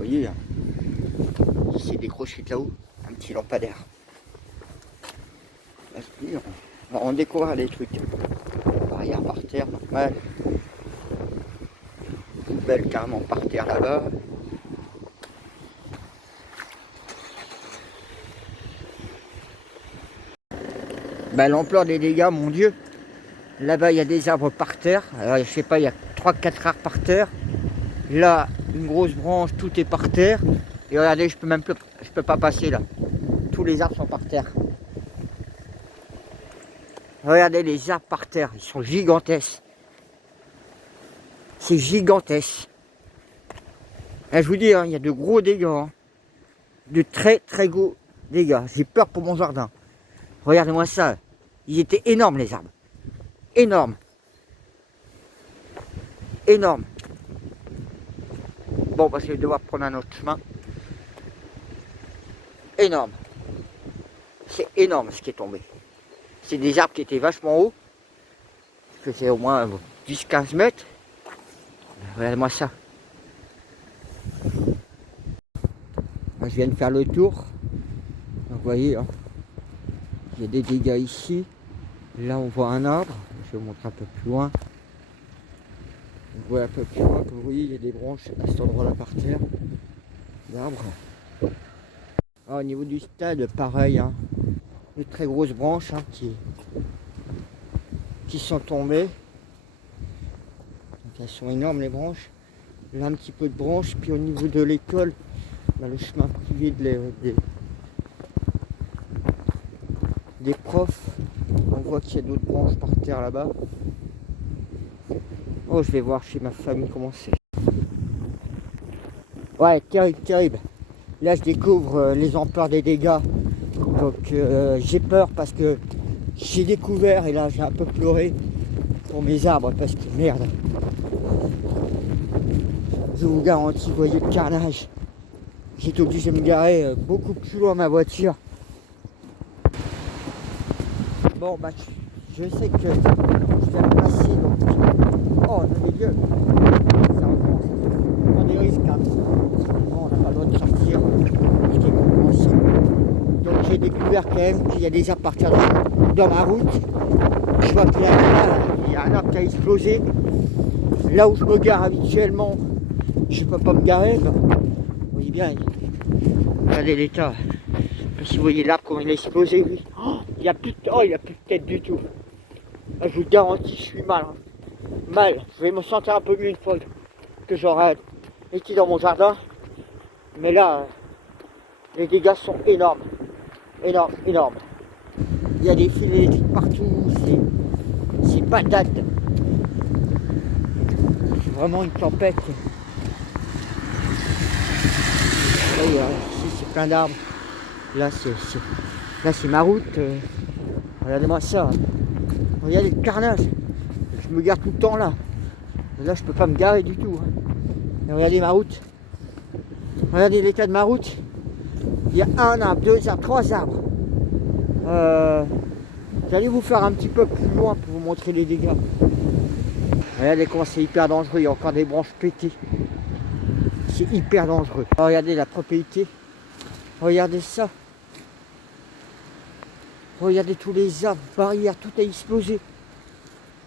voyez, hein, il s'est décroché de là-haut, un petit lampadaire. Là, on découvre des trucs. Barrière par terre, normal. Poubelle carrément par terre là-bas. Bah, l'ampleur des dégâts, mon Dieu. Là-bas, il y a des arbres par terre. Alors, je sais pas, il y a 3-4 arbres par terre. Là, une grosse branche, tout est par terre. Et regardez, je peux pas passer là. Tous les arbres sont par terre. Regardez les arbres par terre, ils sont gigantesques. C'est gigantesque. Là, je vous dis, hein, il y a de gros dégâts. Hein. De très très gros dégâts. J'ai peur pour mon jardin. Regardez-moi ça. Ils étaient énormes les arbres. Énormes. Énormes. Bon, bah, je vais devoir prendre un autre chemin. Énorme. C'est énorme ce qui est tombé. C'est des arbres qui étaient vachement hauts. Je faisais au moins 10-15 mètres. Regardez-moi ça. Moi, je viens de faire le tour. Donc, vous voyez, hein, il y a des dégâts ici. Là, on voit un arbre. Je vais vous montrer un peu plus loin. On voit un peu plus loin, comme vous voyez, il y a des branches à cet endroit-là par terre. D'arbres. Ah, au niveau du stade, pareil. Hein, de très grosses branches hein, qui sont tombées. Donc, elles sont énormes les branches. Là, un petit peu de branches. Puis au niveau de l'école, le chemin privé des profs, on voit qu'il y a d'autres branches par terre là-bas. Oh, je vais voir chez ma famille comment c'est. Ouais, terrible, terrible. Là, je découvre les ampleurs des dégâts. Donc, j'ai peur parce que j'ai découvert, et là, j'ai un peu pleuré pour mes arbres parce que merde. Je vous garantis, vous voyez le carnage. J'étais obligé de me garer beaucoup plus loin ma voiture. Bon, bah, je sais que je viens de passer, donc... Oh, non, mais Dieu, ça recommence. On prend des risques, hein. Non, on n'a pas le droit de sortir, ce qui est compréhensible. Donc, j'ai découvert quand même qu'il y a des arbres par terre dans ma route. Je vois qu'il y a un arbre qui a explosé. Là où je me gare habituellement, je ne peux pas me garer. Vous voyez bien, regardez l'état. Si vous voyez l'arbre, comment il a explosé, lui. Oh, il n'y a plus de tête du tout. Là, je vous garantis, je suis mal. Hein. Mal. Je vais me sentir un peu mieux une fois que j'aurai été dans mon jardin. Mais là, les dégâts sont énormes. Énormes, énormes. Il y a des fils électriques partout. C'est patate. C'est vraiment une tempête. Là, ici, c'est plein d'arbres. Là, c'est ma route. Regardez-moi ça. Regardez le carnage. Je me gare tout le temps là. Et là, je peux pas me garer du tout. Hein. Et regardez ma route. Regardez l'état de ma route. Il y a un arbre, 2 arbres, 3 arbres. J'allais vous faire un petit peu plus loin pour vous montrer les dégâts. Regardez comment c'est hyper dangereux. Il y a encore des branches pétées. C'est hyper dangereux. Regardez la propriété. Regardez ça. Regardez tous les arbres, barrières, tout a explosé.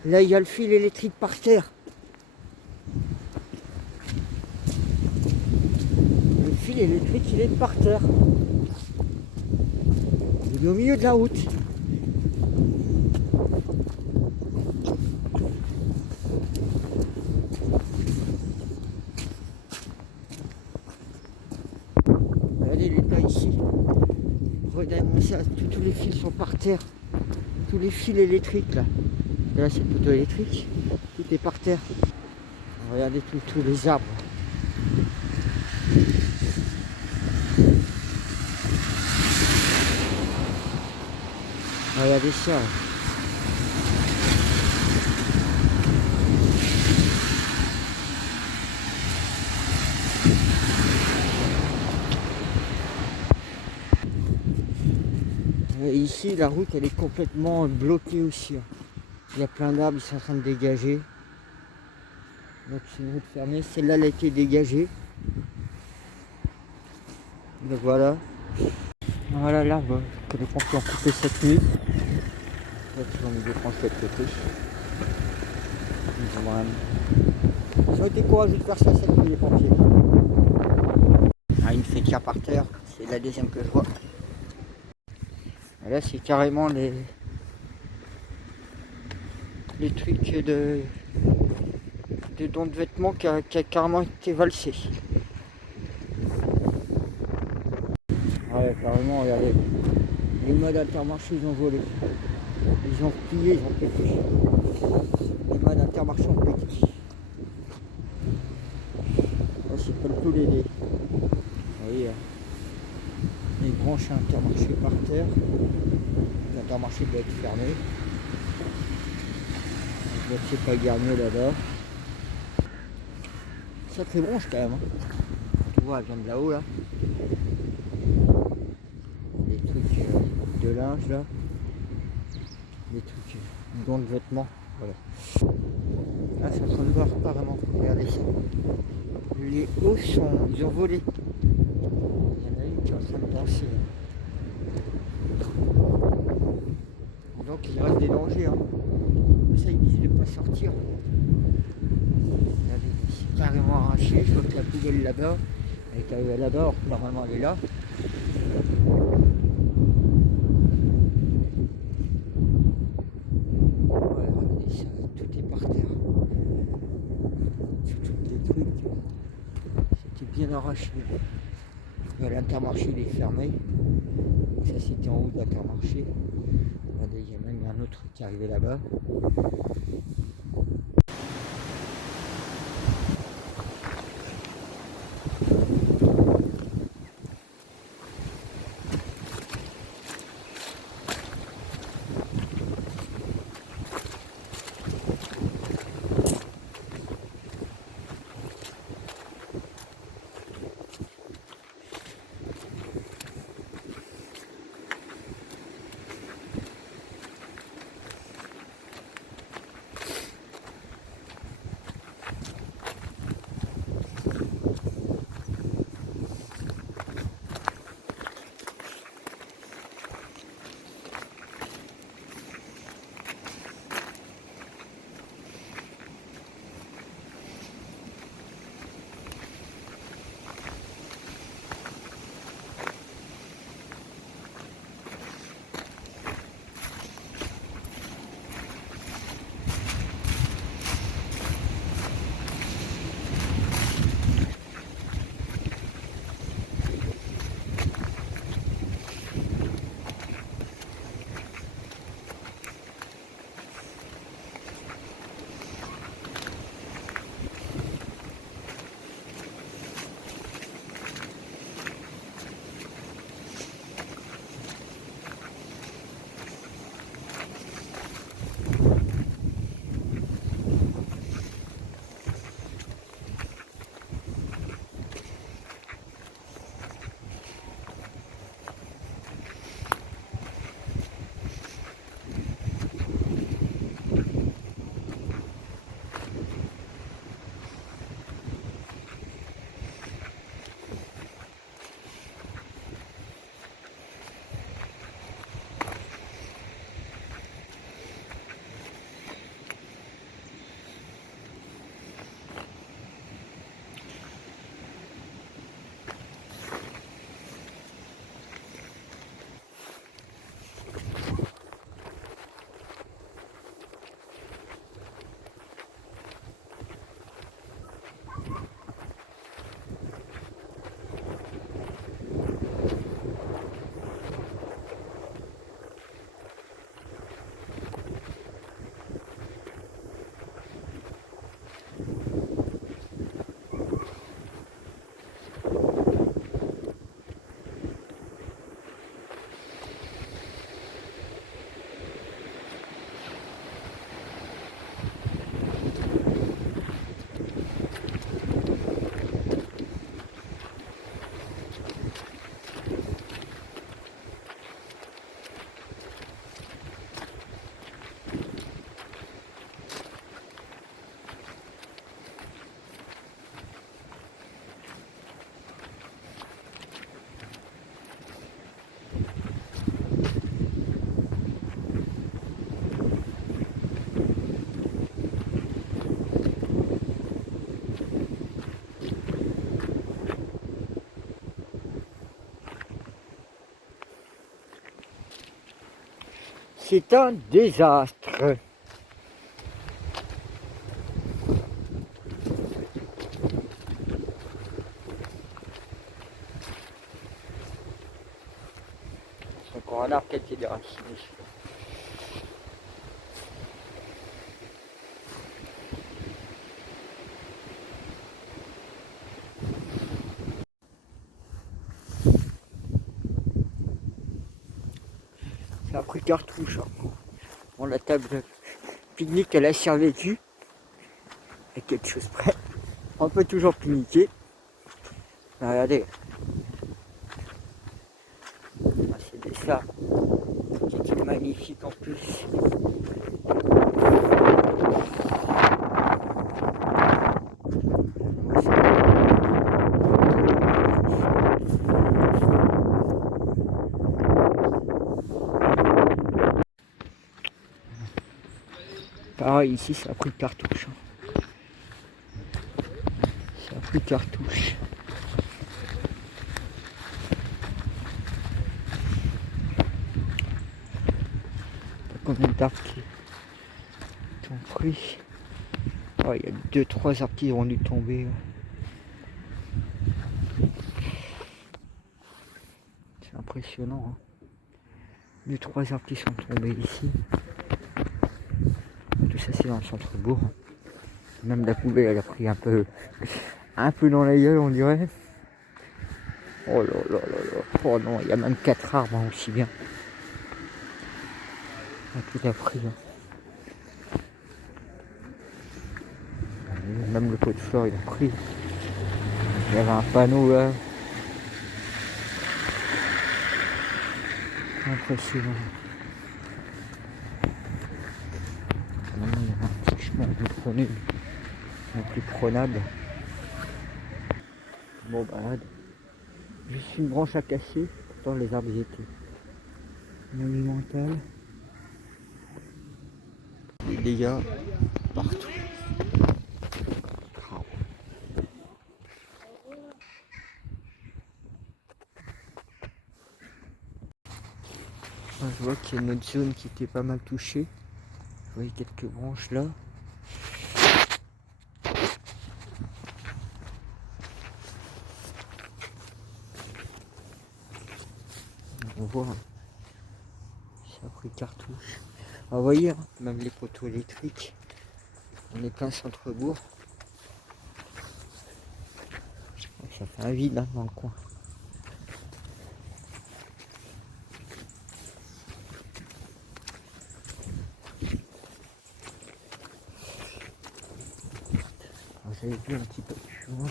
Là, il y a le fil électrique par terre. Le fil électrique, il est par terre. Il est au milieu de la route. Regardez l'état ici. Regardez ça, tous les fils sont par terre. Tous les fils électriques là. Et là c'est le poteau électrique. Tout est par terre. Regardez tous les arbres. Regardez ça. Ici, la route, elle est complètement bloquée aussi. Il y a plein d'arbres, ils sont en train de dégager. Donc c'est une route fermée. Celle-là, elle a été dégagée. Donc voilà. Voilà l'arbre que les pompiers ont coupé cette nuit. Là, ils ont mis des tranches de côté. Ils ont été courageux de faire ça cette nuit, les pompiers. Ah, une fétia par terre, c'est la deuxième que je vois. Et là, c'est carrément les trucs de dons de vêtements qui a carrément été valsé. Ouais, carrément, regardez. Les modes Intermarché, ils ont volé. Ils ont pillé, ils ont pété. Les modes Intermarché ont pété. Là, c'est comme tous les... Vous voyez, les branches Intermarché par terre. L'Intermarché doit être fermé. Je vois que c'est pas garni là-bas. Sacrée branche quand même. Hein. Tu vois, elle vient de là-haut là. Des trucs de linge là. Des trucs dont de vêtements. Voilà. Là, c'est en train de voir apparemment. Regardez ça. Les hauts sont. Ils ont volé. Il y en a une qui est en train de danser. Donc il reste des dangers. Hein. Ça, ils disent de ne pas sortir. C'est carrément arraché. Je vois que la poubelle là-bas. Elle est arrivée là-bas, alors que normalement elle est là. Voilà, et ça, tout est par terre. Tous les trucs, c'était bien arraché. L'Intermarché il est fermé. Ça c'était en haut de l'Intermarché. Il y a même un autre qui est arrivé là-bas. C'est un désastre. C'est encore un arbre qui a été déraciné. C'est un prix cartouche. Hein. Bon, la table de pique-nique, elle a survécu. À quelque chose près. On peut toujours pique-niquer. Regardez. Ah, c'est des ça. Qui est magnifique en plus. Pareil, ici, c'est un prix de cartouche. Hein. C'est un prix de cartouche. Combien d'arbres qui ont pris? Oh, il y a 2-3 arbres qui ont dû tomber. C'est impressionnant. Hein. 2-3 arbres qui sont tombés ici. Tout ça c'est dans le centre-bourg. Même la poubelle elle a pris un peu dans la gueule on dirait. Oh là là là là. Oh non, il y a même 4 arbres hein, aussi bien. Tout a pris. Hein. Même le pot de fleurs il a pris. Il y avait un panneau là. Impressionnant. Maintenant il y a un petit chemin de prenez un plus prenable. Bon balade. Juste une branche à casser, pourtant les arbres étaient monumentaux. Des dégâts partout. Je vois qu'il y a une autre zone qui était pas mal touchée. Vous voyez quelques branches là. On voit, ça a pris cartouche. Ah, vous voyez, hein, même les poteaux électriques. On est plein centre-bourg. Ça fait un vide hein, dans le coin. Vous avez vu un petit peu plus loin.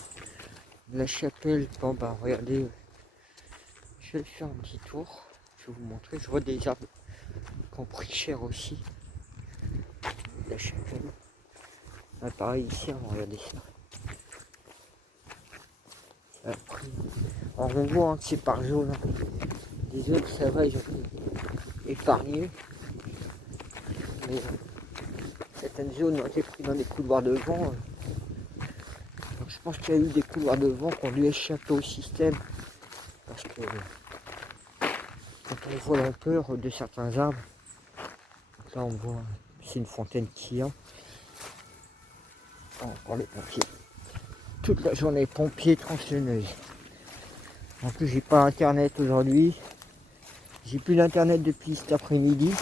La chapelle, bon bah regardez, je vais faire un petit tour. Je vais vous montrer. Je vois des arbres qui ont pris cher aussi. La chapelle. Ah, pareil ici, regardez ça. Ça a pris. Alors on voit hein, que c'est par zone. Hein. Les autres, ça va, ils ont été épargnés. Mais certaines zones ont été prises dans des couloirs de vent. Donc, je pense qu'il y a eu des couloirs de vent qui ont dû échapper au système. Parce que quand on voit l'ampleur de certains arbres, donc là on voit, c'est une fontaine qui a. Oh, encore les pompiers. Toute la journée, pompiers, tronçonneuses. En plus, j'ai pas internet aujourd'hui. J'ai plus l'internet depuis cet après-midi.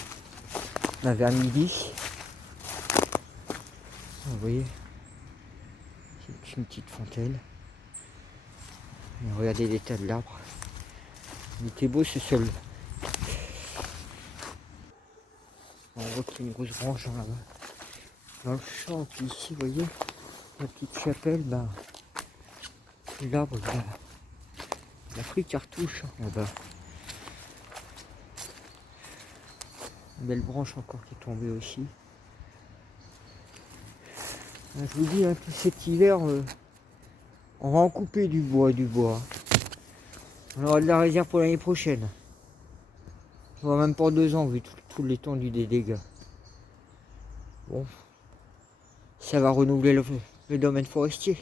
Vers midi. Vous voyez, c'est une petite fontaine. Et regardez l'état de l'arbre. Il était beau ce sol. On voit qu'il y a une grosse branche là-bas. Dans le champ, puis ici, vous voyez, la petite chapelle, ben, l'arbre, il a pris cartouche là-bas. Une belle branche encore qui est tombée aussi. Je vous dis, hein, tout cet hiver, on va en couper du bois. On aura de la réserve pour l'année prochaine. On va même pour 2 ans, vu tout l'étendue des dégâts. Bon, ça va renouveler le domaine forestier.